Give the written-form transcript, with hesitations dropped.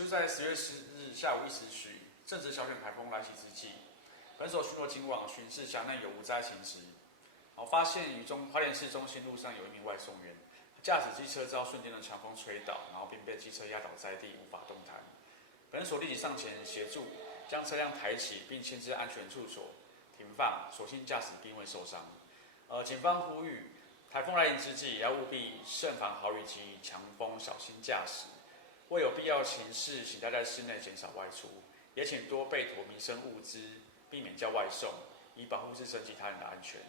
就在10月10日下午1时许，正值小选台风来袭之际，本所巡逻警网巡视辖内有无灾情时，发现于花莲市中心路上有一名外送员，驾驶机车遭瞬间的强风吹倒，然后并被机车压倒在地，无法动弹。本所立即上前协助，将车辆抬起，并牵至安全处所停放，所幸驾驶并未受伤。警方呼吁，台风来临之际，也要务必慎防豪雨及强风，小心驾驶。未有必要情事，请待在室内，减少外出。也请多备妥民生物资，避免叫外送，以保护自身及他人的安全。